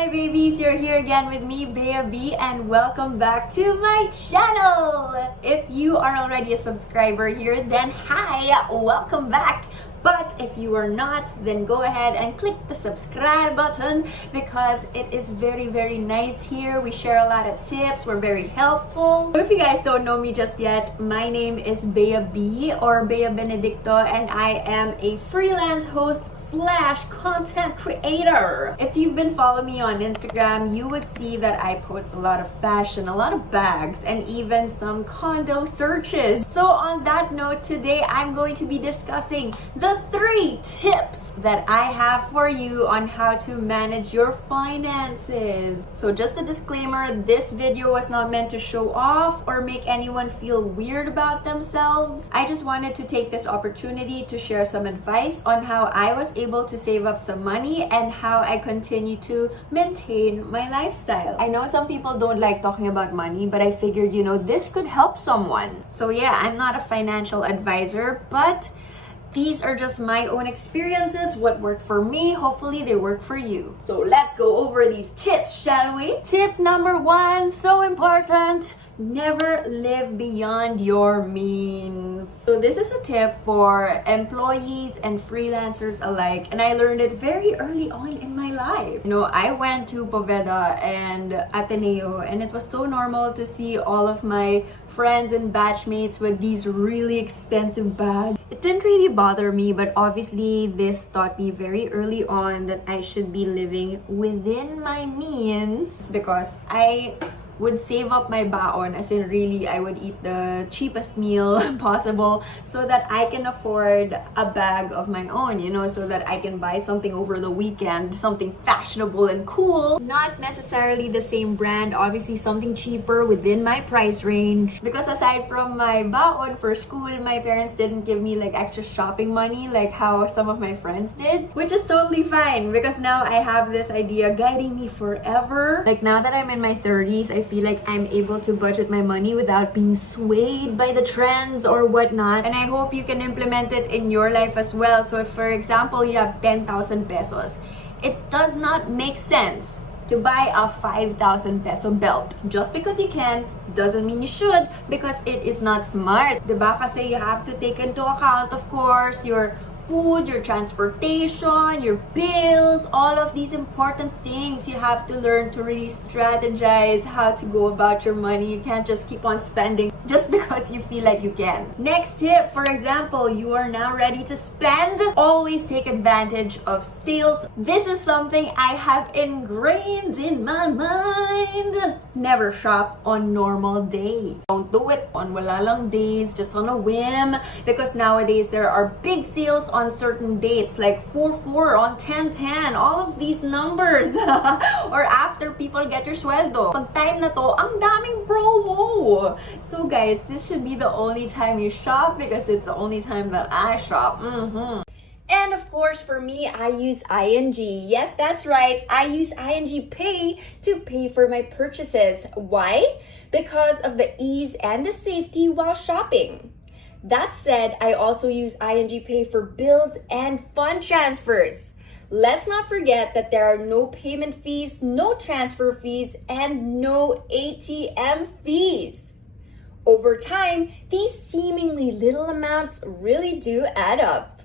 my babies, you're here again with me, Bea B, and welcome back to my channel. If you are already a subscriber here, then hi, welcome back. But if you are not, then go ahead and click the subscribe button because it is very nice here. We share a lot of tips, we're very helpful. If you guys don't know me just yet, my name is Bea B or Bea Benedicto, and I am a freelance host slash content creator. If you've been following me on Instagram, you would see that I post a lot of fashion, a lot of bags, and even some condo searches. So on that note, today I'm going to be discussing the 3 tips that I have for you on how to manage your finances. So just a disclaimer, this video was not meant to show off or make anyone feel weird about themselves. I just wanted to take this opportunity to share some advice on how I was able to save up some money and how I continue to maintain my lifestyle. I know some people don't like talking about money, but I figured, this could help someone. So yeah, I'm not a financial advisor, but these are just my own experiences, what worked for me. Hopefully they work for you. So let's go over these tips, shall we? Tip number 1, so important. Never live beyond your means. So this is a tip for employees and freelancers alike, and I learned it very early on in my life. I went to Poveda and Ateneo, and it was so normal to see all of my friends and batchmates with these really expensive bags. It didn't really bother me, but obviously this taught me very early on that I should be living within my means, because I would save up my baon, as in really I would eat the cheapest meal possible so that I can afford a bag of my own, so that I can buy something over the weekend, something fashionable and cool. Not necessarily the same brand, obviously something cheaper within my price range. Because aside from my baon for school, my parents didn't give me like extra shopping money like how some of my friends did, which is totally fine because now I have this idea guiding me forever. Like now that I'm in my 30s, I feel like I'm able to budget my money without being swayed by the trends or whatnot. And I hope you can implement it in your life as well. So if, for example, you have 10,000 pesos, it does not make sense to buy a 5,000 peso belt. Just because you can doesn't mean you should, because it is not smart. Diba? Kasi you have to take into account, of course, your food, your transportation, your bills, all of these important things. You have to learn to really strategize how to go about your money. You can't just keep on spending just because you feel like you can. Next tip, for example, you are now ready to spend. Always take advantage of sales. This is something I have ingrained in my mind. Never shop on normal days. Don't do it on wala lang days, just on a whim, because nowadays there are big sales on certain dates like 4/4 on 10/10, all of these numbers. Or after people get your sweldo. Pag time na to, ang daming promo. So guys, this should be the only time you shop because it's the only time that I shop. And of course, for me, I use ING. Yes, that's right. I use ING Pay to pay for my purchases. Why? Because of the ease and the safety while shopping. That said, I also use ING Pay for bills and fund transfers. Let's not forget that there are no payment fees, no transfer fees, and no ATM fees. Over time, these seemingly little amounts really do add up.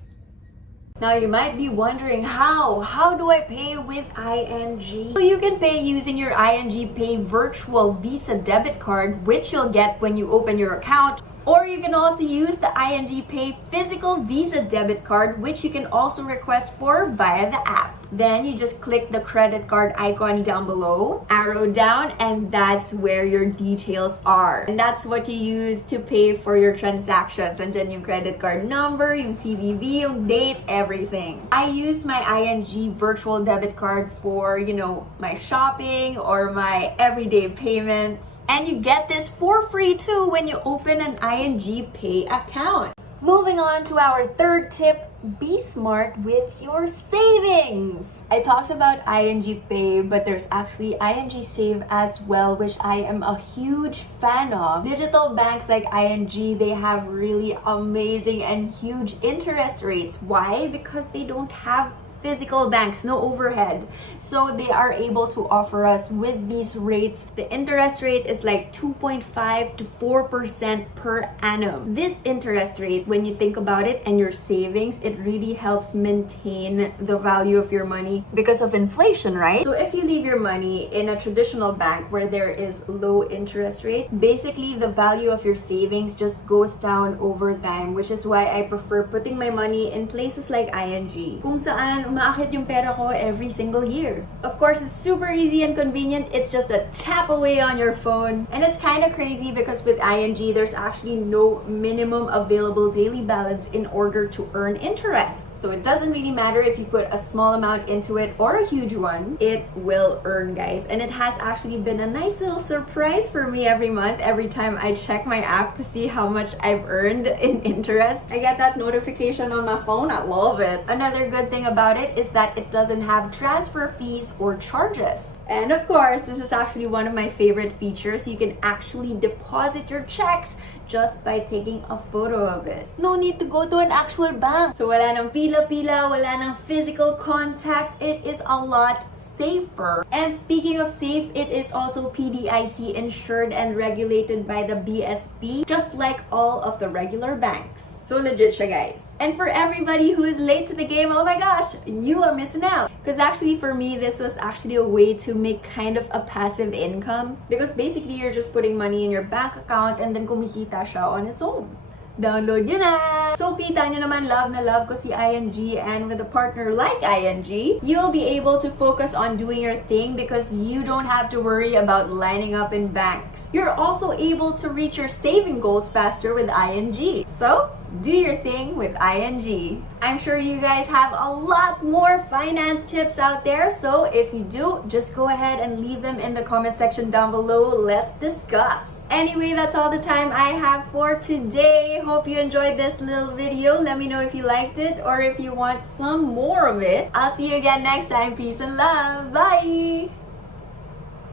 Now you might be wondering how do I pay with ING? So you can pay using your ING Pay virtual Visa debit card, which you'll get when you open your account. Or you can also use the ING Pay physical Visa debit card, which you can also request for via the app. Then you just click the credit card icon down below, arrow down, and that's where your details are. And that's what you use to pay for your transactions. And then yung credit card number, yung CVV, yung date, everything. I use my ING virtual debit card for, my shopping or my everyday payments. And you get this for free too when you open an ING Pay account. Moving on to our 3rd tip, be smart with your savings. I talked about ING Pay, but there's actually ING Save as well, which I am a huge fan of. Digital banks like ING, they have really amazing and huge interest rates. Why? Because they don't have physical banks, no overhead. So they are able to offer us with these rates. The interest rate is like 2.5 to 4% per annum. This interest rate, when you think about it and your savings, it really helps maintain the value of your money because of inflation, right? So if you leave your money in a traditional bank where there is low interest rate, basically the value of your savings just goes down over time, which is why I prefer putting my money in places like ING, kung saan umaakit yung pera ko every single year. Of course, it's super easy and convenient. It's just a tap away on your phone. And it's kind of crazy because with ING, there's actually no minimum available daily balance in order to earn interest. So it doesn't really matter if you put a small amount into it or a huge one, it will earn, guys. And it has actually been a nice little surprise for me every month, every time I check my app to see how much I've earned in interest. I get that notification on my phone. I love it. Another good thing about it is that it doesn't have transfer fees or charges. And of course, this is actually one of my favorite features. You can actually deposit your checks just by taking a photo of it. No need to go to an actual bank. So wala nang pila-pila, wala nang physical contact. It is a lot safer. And speaking of safe, it is also PDIC insured and regulated by the BSP, just like all of the regular banks. So legit siya, guys. And for everybody who is late to the game, oh my gosh, you are missing out. Because actually for me, this was actually a way to make kind of a passive income. Because basically, you're just putting money in your bank account and then kumikita siya on its own. Download nyo na! So, kita nyo naman, love na love ko si ING, and with a partner like ING, you'll be able to focus on doing your thing because you don't have to worry about lining up in banks. You're also able to reach your saving goals faster with ING. So, do your thing with ING. I'm sure you guys have a lot more finance tips out there, so if you do, just go ahead and leave them in the comment section down below. Let's discuss. Anyway, that's all the time I have for today. Hope you enjoyed this little video. Let me know if you liked it or if you want some more of it. I'll see you again next time. Peace and love. Bye!